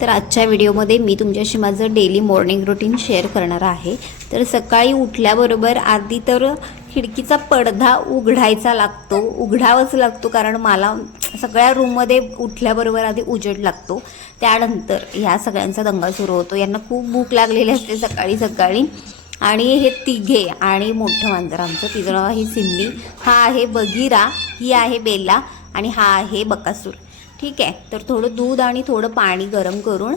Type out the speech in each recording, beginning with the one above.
तर आजच्या व्हिडिओमध्ये मी तुमच्याशी माझं डेली मॉर्निंग रुटीन शेअर करणार आहे। तर सकाळी उठल्याबरोबर आधी तर खिडकीचा पडदा उघडावाच लागतो, कारण मला सगळ्या रूममध्ये उठल्याबरोबर आधी उजेड लागतो। त्यानंतर ह्या सगळ्यांचा दंगा सुरू होतो। यांना खूप भूक लागलेली असते सकाळी सकाळी। आणि हे तिघे आणि मोठं मांजर आमचं, तिचं नाव आहे सिम्मी, हा आहे बगीरा, ही आहे बेला आणि हा आहे बकासूर। ठीक आहे, तर थोडं दूध आणि थोडं पाणी गरम करून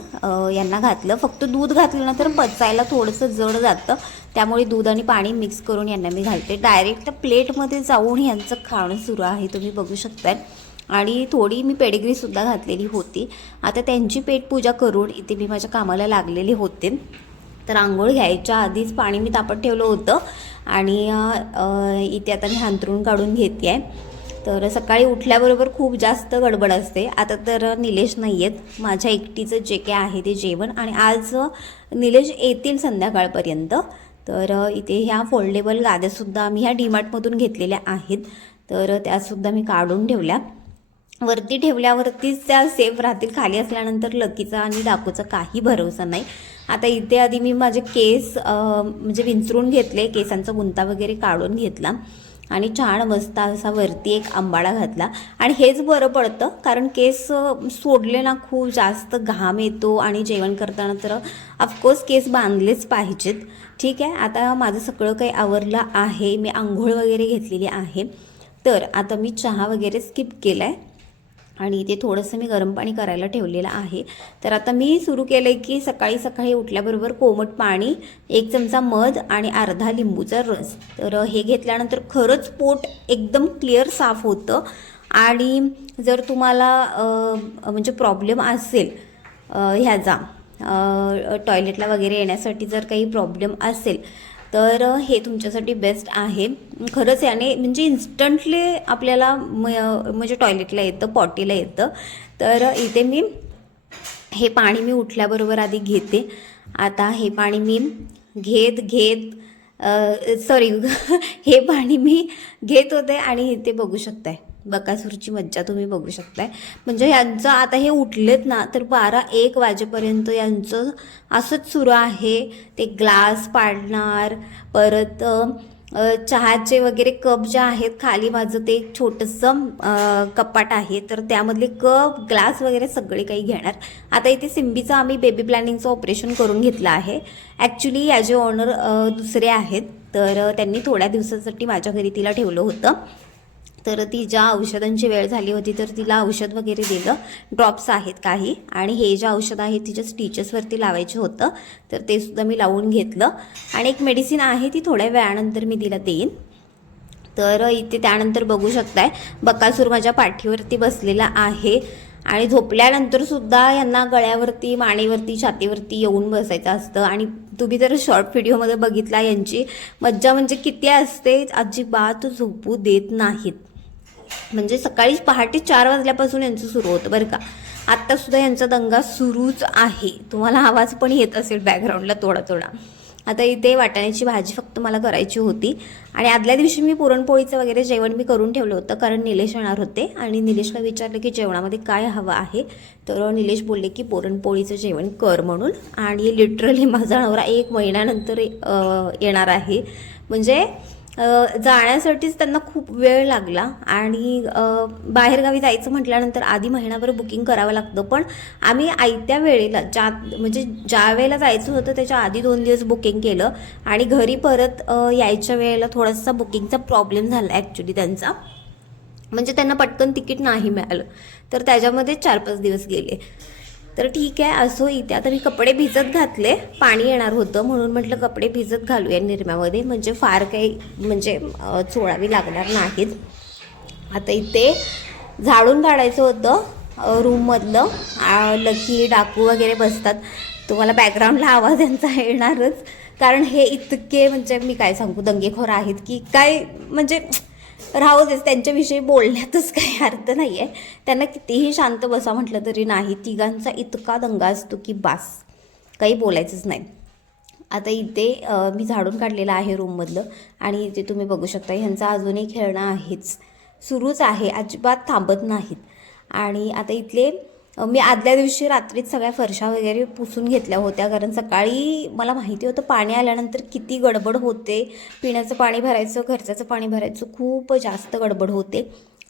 यांना घातलं। फक्त दूध घातलं ना तर पचायला थोडंसं जड जातं, त्यामुळे दूध आणि पाणी मिक्स करून यांना मी घालते। डायरेक्ट प्लेटमध्ये जाऊन यांचं खाणं सुरू आहे, तुम्ही बघू शकताय। आणि थोडी मी पेडिग्रीसुद्धा घातलेली होती। आता त्यांची पेटपूजा करून इथे मी माझ्या कामाला लागलेले होते। तर आंघोळ घ्यायच्या आधीच पाणी मी तापत ठेवलं होतं आणि इथे आता मी अंथरूण काढून घेते आहे। तर सकाळी उठल्याबरोबर खूप जास्त गडबड असते। आता तर निलेश नाही आहेत, माझ्या एकटीचं जे काय आहे ते जेवण, आणि आज निलेश येतील संध्याकाळपर्यंत। तर इथे ह्या फोल्डेबल गाद्यासुद्धा आम्ही ह्या डीमार्टमधून घेतलेल्या आहेत, तर त्यासुद्धा मी काढून ठेवल्या। वरती ठेवल्यावरतीच त्या सेफ राहतील, खाली असल्यानंतर लकीचा आणि डाकूचा काही भरोसा नाही। आता इथे आधी मी माझे केस म्हणजे विंचरून घेतले, केसांचा गुंता वगैरे काढून घेतला आणि छान मस्त असा वरती एक आंबाडा घातला। आणि हेच बरं पडतं, कारण केस सोडले ना खूप जास्त घाम येतो, आणि जेवण करताना तर ऑफकोर्स केस बांधलेच पाहिजेत। ठीक आहे, आता माझं सगळं काही आवरलं आहे, मी आंघोळ वगैरे घेतलेली आहे। तर आता मी चहा वगैरे स्किप केला आहे आणि इथे थोडंसं मी गरम पाणी करायला ठेवलेलं आहे। तर आता मी सुरू केलं आहे की सकाळी सकाळी उठल्याबरोबर कोमट पाणी, 1 चमचा मध आणि अर्धा लिंबूचा रस, तर हे घेतल्यानंतर खरंच पोट एकदम क्लिअर साफ होतं। आणि जर तुम्हाला म्हणजे प्रॉब्लेम असेल ह्याचा टॉयलेटला वगैरे येण्यासाठी जर काही प्रॉब्लेम असेल तर हे तुमच्यासाठी बेस्ट आहे। खरंच याने म्हणजे इन्स्टंटली आपल्याला म्हणजे टॉयलेटला येतं, पॉटीला येतं। तर इथे मी हे पाणी मी उठल्याबरोबर आधी घेते। आता हे पाणी मी हे पाणी मी घेत होते आणि इथे बघू शकताय बकासूरची मज्जा तुम्ही बघू शकताय। म्हणजे यांचं आता हे उठलेत ना तर 12-1 वाजेपर्यंत यांचं असंच सुरू आहे। ते ग्लास पाडणार, परत चहाचे वगैरे कप जे आहेत, खाली माझं ते एक छोटंसं कपाट आहे, तर त्यामधले कप ग्लास वगैरे सगळे काही घेणार। आता इथे सिम्बीचं आम्ही बेबी प्लॅनिंगचं ऑपरेशन करून घेतलं आहे। ॲक्च्युली याचे ओनर दुसरे आहेत, तर त्यांनी थोड्या दिवसासाठी माझ्या घरी तिला ठेवलं होतं। तर तिच्या औषधांची वेळ झाली होती, तर तिला औषध वगैरे दिलं, ड्रॉप्स आहेत काही, आणि हे जे औषध आहे तिच्या स्टिचेसवरती लावायचं होतं, तर ते सुद्धा मी लावून घेतलं। आणि एक मेडिसिन आहे ती थोड्या वेळानंतर मी तिला देईन। तर इथे त्यानंतर बघू शकताय बकासूर माझ्या पाठीवरती बसलेला आहे, आणि झोपल्यानंतर सुद्धा यांना गळ्यावरती, मानेवरती, छातीवरती येऊन बसायचं असतं। आणि तुम्ही जर शॉर्ट व्हिडिओमध्ये बघितला यांची मज्जा म्हणजे किती असते, अजिबात झोपू देत नाहीत। म्हणजे सकाळी पहाटे 4 वाजल्यापासून यांचं सुरू होतं बरं का। आत्तासुद्धा यांचा दंगा सुरूच आहे, तुम्हाला आवाज पण येत असेल बॅकग्राऊंडला थोडा थोडा। आता इथे वाटाण्याची भाजी फक्त मला करायची होती, आणि आदल्या दिवशी मी पुरणपोळीचं वगैरे जेवण मी करून ठेवलं होतं, कारण निलेश येणार होते। आणि निलेशला विचारलं की जेवणामध्ये काय हवं आहे, तर निलेश बोलले की पुरणपोळीचं जेवण कर म्हणून। आणि लिटरली माझा नवरा 1 महिन्यानंतर येणार आहे, म्हणजे जाण्यासाठीच त्यांना खूप वेळ लागला। आणि बाहेरगावी जायचं म्हटल्यानंतर आधी महिनाभर बुकिंग करावं लागतं, पण आम्ही आयत्या वेळेला म्हणजे ज्या वेळेला जायचं होतं त्याच्या आधी 2 दिवस बुकिंग केलं, आणि घरी परत यायच्या वेळेला थोडासा बुकिंगचा प्रॉब्लेम झाला ॲक्च्युली त्यांचा, म्हणजे त्यांना पटकन तिकीट नाही मिळालं, तर त्याच्यामध्ये 4-5 दिवस गेले। तर ठीक आहे, असो। इथे आता मी कपडे भिजत घातले, पाणी येणार होतं म्हणून म्हटलं कपडे भिजत घालूया निरम्यामध्ये, म्हणजे फार काही म्हणजे चोळावी लागणार नाहीत। आता इथे झाडून काढायचं होतं रूममधलं, लकी डाकू वगैरे बसतात, तुम्हाला बॅकग्राऊंडला आवाज यांचा येणारच, कारण हे इतके म्हणजे मी काय सांगू दंगेखोर आहेत की काय, म्हणजे राहू देच, त्यांच्याविषयी बोलण्यातच काही अर्थ नाही आहे। त्यांना कितीही शांत बसा म्हटलं तरी नाही, तिघांचा इतका दंगा असतो की बास, काही बोलायचंच नाही। आता इथे मी झाडून काढलेलं आहे रूममधलं, आणि इथे तुम्ही बघू शकता ह्यांचं अजूनही खेळणं आहेच, सुरूच आहे, अजिबात थांबत नाहीत। आणि आता इथले मी आदल्या दिवशी रात्रीच सगळ्या फरशा वगैरे पुसून घेतल्या होत्या, कारण सकाळी मला माहिती होतं पाणी आल्यानंतर किती गडबड होते. पिण्याचं पाणी भरायचं, खर्चाचं पाणी भरायचं, खूप जास्त गडबड होते.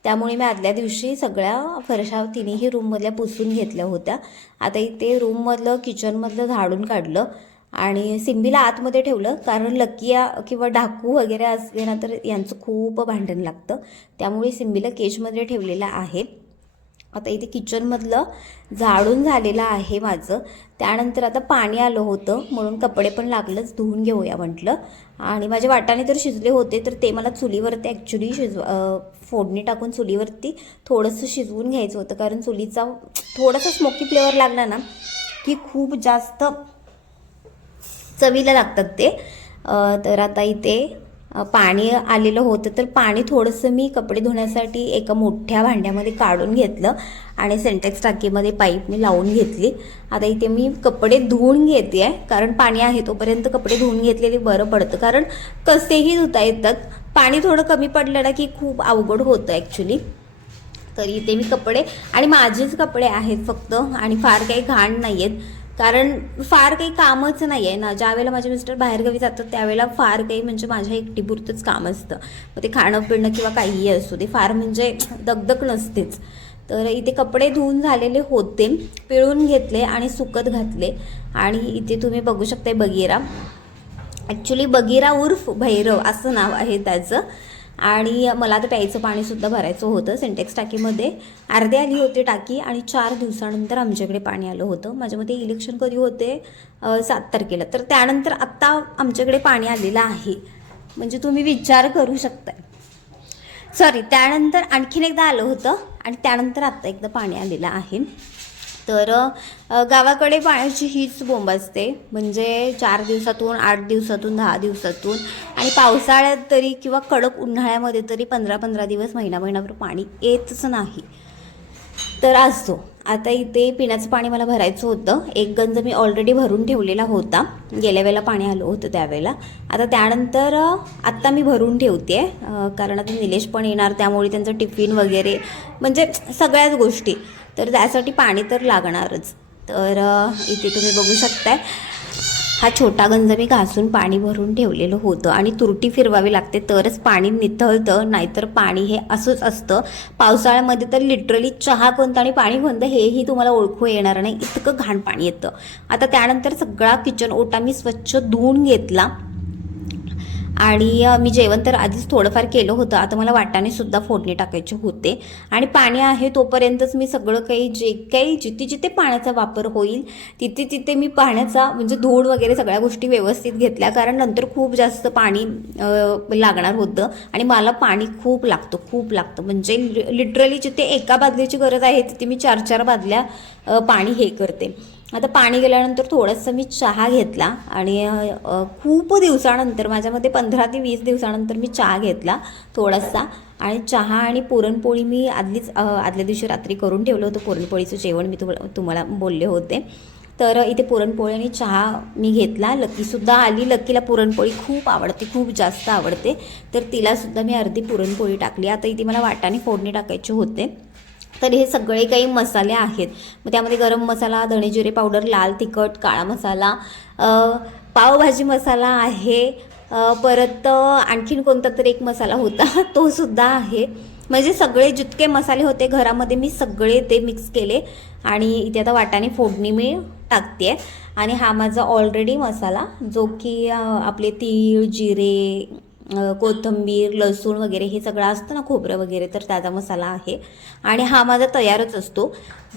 त्यामुळे मी आदल्या दिवशी सगळ्या फरशा तिन्ही रूममधल्या पुसून घेतल्या होत्या. आता इथे रूममधलं किचनमधलं झाडून काढलं आणि सिंबीला आतमध्ये ठेवलं, कारण लकिया किंवा डाकू वगैरे असले ना तर यांचं खूप भांडण लागतं. त्यामुळे सिंबीला केजमध्ये ठेवलेलं आहे. आता इथे किचनमधलं झाडून झालेलं आहे माझं. त्यानंतर आता पाणी आलं होतं म्हणून कपडे पण लागलंच, धुवून घेऊया म्हटलं. आणि माझे वाटाणे तर शिजले होते, तर ते मला चुलीवरती ॲक्च्युली फोडणी टाकून चुलीवरती थोडंसं शिजवून घ्यायचं होतं, कारण चुलीचा थोडासा स्मोकी फ्लेवर लागला ना की खूप जास्त चवीला लागतात ते. तर आता इथे पाणी आलेलं होतं, तर पाणी थोडंसं मी कपडे धुण्यासाठी एका मोठ्या भांड्यामध्ये काढून घेतलं आणि सिंटेक्स टाकीमध्ये पाईप मी लावून घेतली. आता इथे मी कपडे धुवून घेते आहे, कारण पाणी आहे तोपर्यंत कपडे धुवून घेतलेले बरं पडतं, कारण कसेही धुता येतात. पाणी थोडं कमी पडलं ना की खूप अवघड होतं ॲक्च्युली. तर इथे मी कपडे, आणि माझेच कपडे आहेत फक्त, आणि फार काही घाण नाही आहेत, कारण फार काही कामच नाही आहे ना. ज्यावेळेला माझे मिस्टर बाहेरगावी जातात त्यावेळेला फार काही म्हणजे माझ्या एकटीपुरतंच काम असतं. मग ते खाणं पिणं किंवा काहीही असतो, ते फार म्हणजे दगदग नसतेच. तर इथे कपडे धुवून झालेले होते, पिळून घेतले आणि सुकत घातले. आणि इथे तुम्ही बघू शकता बगीरा, ॲक्च्युली बगीरा उर्फ भैरव असं नाव आहे त्याचं. आणि मला आता प्यायचं पाणीसुद्धा भरायचं होतं. सिंटेक्स टाकीमध्ये अर्धे आली होती टाकी, आणि 4 दिवसानंतर आमच्याकडे पाणी आलं होतं. माझ्यामध्ये इलेक्शन कधी होते 7 तारखेला, तर त्यानंतर आत्ता आमच्याकडे पाणी आलेलं आहे. म्हणजे तुम्ही विचार करू शकताय. सॉरी, त्यानंतर आणखीन एकदा आलं होतं आणि त्यानंतर आत्ता एकदा पाणी आलेलं आहे. तर गावाकडे पाण्याची हीच बोंब असते, म्हणजे 4 दिवसातून, 8 दिवसातून, 10 दिवसातून, आणि पावसाळ्यात तरी किंवा कडक उन्हाळ्यामध्ये तरी 15-15 दिवस, महिनाभर पाणी येतच नाही. तर असतो. आता इथे पिण्याचं पाणी मला भरायचं होतं. एक गंज मी ऑलरेडी भरून ठेवलेला होता, गेल्या वेळेला पाणी आलं होतं त्यावेळेला. आता त्यानंतर आत्ता मी भरून ठेवते, कारण आता निलेश पण येणार, त्यामुळे त्यांचं टिफिन वगैरे म्हणजे सगळ्याच गोष्टी, तर त्यासाठी पाणी तर लागणारच. तर इथे तुम्ही बघू शकताय, हा छोटा गंज मी घासून पाणी भरून ठेवलेलं होतं, आणि तुरटी फिरवावी लागते तरच पाणी निथळतं, नाहीतर पाणी हे असंच असतं. पावसाळ्यामध्ये तर लिटरली चहा कोणता आणि पाणी कोणतं हेही तुम्हाला ओळखू येणार नाही, इतकं घाण पाणी येतं. आता त्यानंतर सगळा किचन ओटा मी स्वच्छ धुवून घेतला, आणि मी जेवण तर आधीच थोडंफार केलं होतं. आता मला वाटाणेसुद्धा फोडणी टाकायचे होते, आणि पाणी आहे तोपर्यंतच मी सगळं काही जे काही जिथे पाण्याचा वापर होईल तिथे मी पाण्याचा म्हणजे धूड वगैरे सगळ्या गोष्टी व्यवस्थित घेतल्या, कारण नंतर खूप जास्त पाणी लागणार होतं, आणि मला पाणी खूप लागतं म्हणजे लिटरली जिथे एका बादलीची गरज आहे तिथे मी 4-4 बादल्या पाणी हे करते. आता पाणी गेल्यानंतर थोडंसं मी चहा घेतला, आणि खूप दिवसानंतर, माझ्यामध्ये 15 ते 20 दिवसानंतर मी चहा घेतला थोडासा. आणि चहा आणि पुरणपोळी मी आदल्या दिवशी रात्री करून ठेवलं होतं. पुरणपोळीचं जेवण मी तुम्हाला बोलले होते. तर इथे पुरणपोळी आणि चहा मी घेतला. लकीसुद्धा आली, लकीला पुरणपोळी खूप आवडते, खूप जास्त आवडते, तर तिलासुद्धा मी अर्धी पुरणपोळी टाकली. आता इथे मला वाटाणे फोडणी टाकायचे होते. तर हे सगळे काही मसाले आहेत, मग त्यामध्ये गरम मसाला, धणे जिरे पावडर, लाल तिखट, काळा मसाला, पावभाजी मसाला आहे, परत आणखीन कोणता तरी एक मसाला होता तो सुद्धा आहे. म्हणजे सगळे जितके मसाले होते घरामध्ये मी सगळे ते मिक्स केले, आणि इथे आता वाटाणे फोडणी मी टाकते. आणि हा माझा ऑलरेडी मसाला, जो की आपले तीळ, जिरे, कोथिंबीर, लसूण वगैरे हे सगळं असतं ना, खोबरं वगैरे, तर त्याचा मसाला आहे, आणि हा माझा तयारच असतो.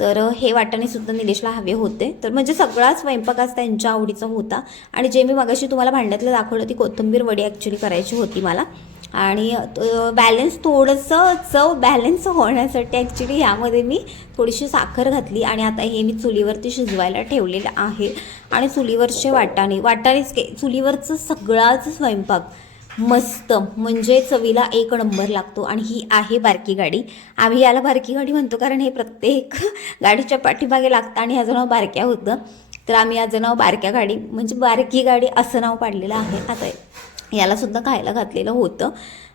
तर हे वाटाणेसुद्धा निलेशला हवे होते, तर म्हणजे सगळा स्वयंपाक आज त्यांच्या आवडीचा होता. आणि जे मी मगाशी तुम्हाला भांड्यातलं दाखवलं ती कोथिंबीर वडी ॲक्च्युली करायची होती मला, आणि बॅलन्स थोडंसं चव बॅलन्स होण्यासाठी ॲक्च्युली ह्यामध्ये मी थोडीशी साखर घातली. आणि आता हे मी चुलीवरती शिजवायला ठेवलेलं आहे. आणि चुलीवरचे वाटाणेच चुलीवरचं सगळाच स्वयंपाक मस्त, म्हणजे चवीला एक नंबर लागतो. आणि ही आहे बारकी गाडी. आम्ही याला बारकी गाडी म्हणतो, कारण हे प्रत्येक गाडीच्या पाठीमागे लागतं, आणि ह्याचं नाव बारक्या होतं, तर आम्ही याचं नाव बारक्या गाडी म्हणजे बारकी गाडी असं नाव पाडलेलं आहे. आता यालासुद्धा खायला घातलेलं होतं,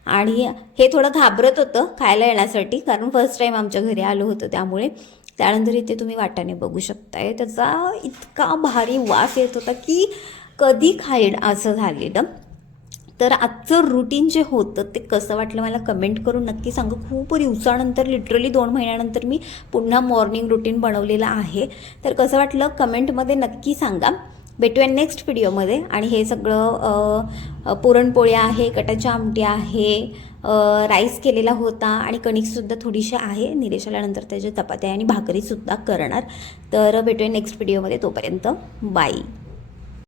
आणि हे थोडं घाबरत होतं खायला येण्यासाठी, कारण फर्स्ट टाईम आमच्या घरी आलं होतं त्यामुळे. त्यानंतर इथे तुम्ही वाटाणे बघू शकताय, त्याचा इतका भारी वास येत होता की कधी खाईन असं झालेलं. तर आजचं रुटीन जे होतं ते कसं वाटलं मला कमेंट करून नक्की सांगा. खूप दिवसानंतर, लिटरली 2 महिन्यानंतर मी पुन्हा मॉर्निंग रुटीन बनवलेलं आहे. तर कसं वाटलं कमेंटमध्ये नक्की सांगा. भेटूया नेक्स्ट व्हिडिओमध्ये. आणि हे सगळं पुरणपोळी आहे, कटाची आमटी आहे, राईस केलेला होता आणि कणिकसुद्धा थोडीशी आहे. निलेश आल्यानंतर त्याच्या चपात्या आणि भाकरीसुद्धा करणार. तर भेटूया नेक्स्ट व्हिडिओमध्ये. तोपर्यंत बाय.